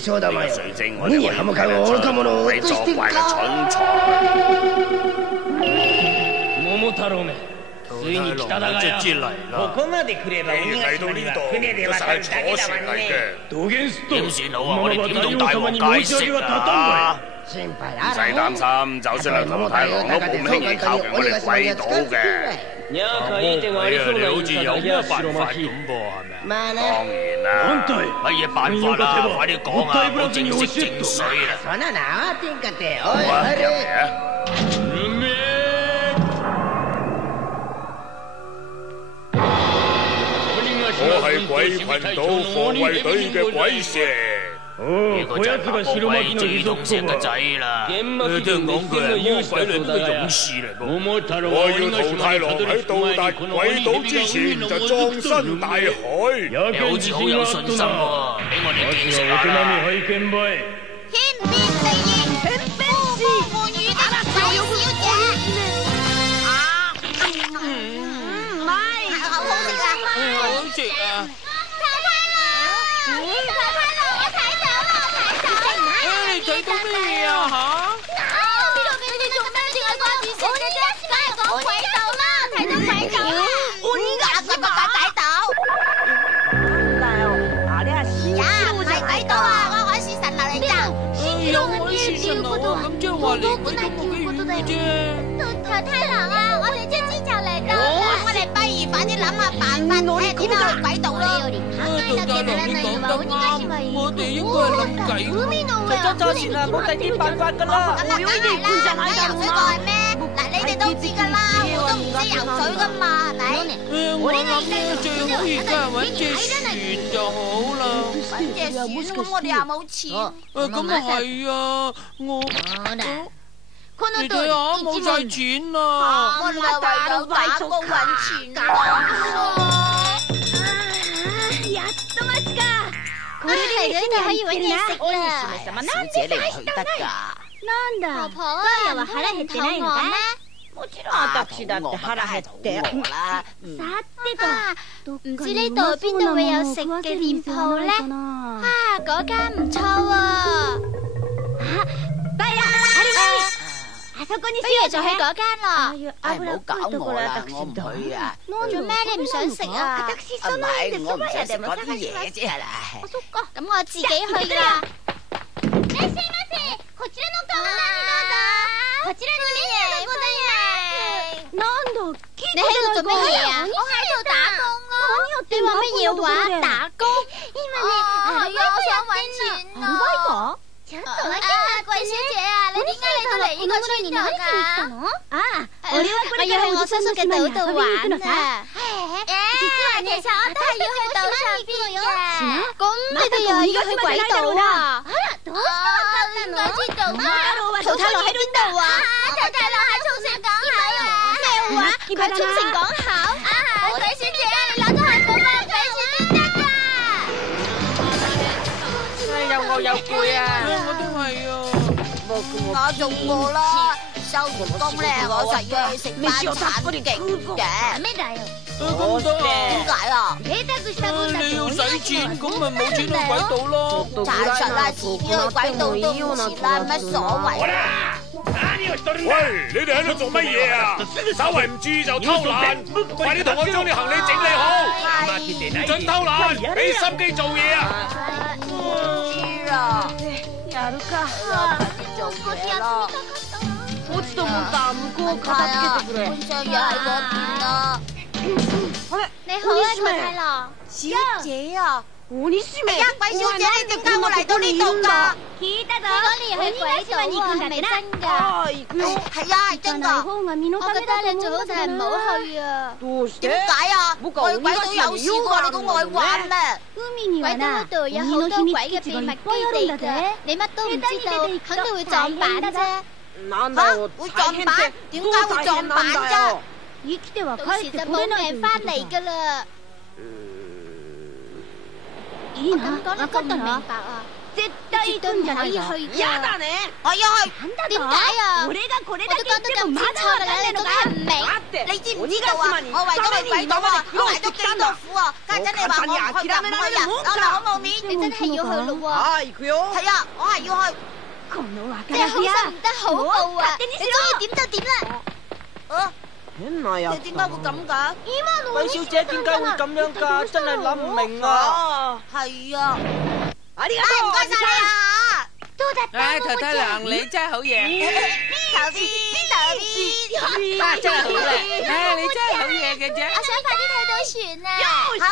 象玉よ。水晶我鬼に歯向かう愚か者を落としてるか。桃太郎め、ついに来ただがや。ここまで来れば鬼ヶ島には船で渡るだけだわね。道元すっと。點算好啊？我哋點同大王解釋啊？心配唔使擔心，就算係桃太郎都冇咩嘢靠近我哋鬼島嘅。にゃーかいい手がありそうな好似有咩辦法咁噃，係咪？まあね。當然啦。乜嘢辦法啊？快啲講啊！唔好正式正水啦。そんなの慌てんかって好啊，入嚟啊！我係鬼群島防衛隊嘅鬼蛇。呢個就係白鬼最痛石嘅仔啦。聽講佢係魔鬼裏邊嘅勇士嚟噃。我要桃太郎喺到達鬼島之前就葬身大海。你好似好有信心喎，俾我哋見識下啦。天邊地熱，呼風喚雨的鬼小姐。唔係，好好食啊！好食啊！你睇到咩啊吓？你哋做咩淨係掛住食嘅啫？梗係講鬼島啦，睇到鬼島啦，鬼島。呀，唔係鬼島啊，我海市蜃樓嚟㗎。有海市蜃樓啊，咁即係話離鬼島冇幾遠嘅啫。桃太郎啊，我哋卒之就嚟到啦，我哋不如快啲諗下辦法，睇下點樣去鬼島咯。桃太郎你講得啱，我哋應該係諗計。就揸船啦，冇第啲辦法㗎啦。咁啊，梗係啦，唔使游水過去咩？嗱，你哋都知㗎啦，我都唔識游水㗎嘛，係咪？我諗咧，最好而家係揾隻船就好啦。揾隻船，咁我哋又冇錢。咁啊係啊，你睇下冇晒錢啦。我哋唯有打工揾錢啦。これで一緒に可以揾嘢食啦。小姐你唔去得㗎。婆婆啊，又話腹減ってないのか？もちろん私だって腹減って啦。さてと、唔知呢度邊度會有食嘅店鋪咧？啊，嗰間唔錯喎。だよ，あれ何？あそこに不如就去嗰間咯。唔好搞我啦，我唔去啊。做咩你唔想食啊？唔係，我唔想食嗰啲嘢啫，係啦。咁我自己去啦。いらっしゃいませ。こちらのカウンターにどうぞ。こちらにメニューがございます。なんだ、你喺度做乜嘢啊？我喺度打工咯。你話乜嘢話？打工？係啊，我想搵錢啊。鬼小姐啊，你點解你到嚟呢個村度㗎？我要去我叔叔嘅島度玩啊！其實我都係要去島上邊嘅。咁你哋又要去鬼島啊？應該知道啊！桃太郎喺邊度啊？桃太郎喺沖繩港口啊！咩話？佢喺沖繩港口？鬼小姐啊，你攞咗漢堡包俾先先得㗎！又餓又攰啊！我都係啊。我做過啦，收完工咧，我實要去食翻餐勁嘅。咩だよ。咁得點解啊？你要使錢，咁咪冇錢去鬼島咯。查實啦，自己去鬼島都唔遲啦，乜所謂？喂，你哋喺度做乜嘢啊？稍為唔注意就偷懶，快啲同我將啲行李整理好，唔准偷懶，俾心機做嘢啊！知啦，やるか。做嘢咯。落ちと思った向こう片付けてくれ。本相約喺嗰邊啦。你好啊，桃太郎。小姐啊，鬼姫。鬼小姐，你點解會嚟到呢度㗎？聞いたぞ。你講你去鬼島に行くんだってな。係啊，係真㗎。我覺得你最好就係唔好去啊。點解啊？我去鬼島有事喎，你估我去玩咩？鬼島嗰度有好多鬼嘅秘密基地㗎，你乜都唔知道，肯定會撞板啫。嚇？會撞板？點解會撞板啫？到時就冇命翻嚟㗎啦。いいな、我咁講你咁唔明白啊？絶対絕對唔可以去㗎。やだね。我要去。點解啊？我都講得咁清楚㗎啦，你都聽唔明。你知唔知道啊？我為咗你鬼到啊，我捱咗幾多苦啊！家陣你話我唔去就唔去啊，我咪好冇面。你真係要去咯喎？係啊，我係要去。真係好心唔得好報啊！你中意點就點啦。原來啊！你點解會咁㗎？貴小姐點解會咁樣㗎？真係諗唔明啊！係啊。啊呢個唔該晒你啊！唉，太太娘你真係好嘢，頭邊，真係好靚，唉，你真係好嘢嘅啫。我想快啲睇到船啊！好啦。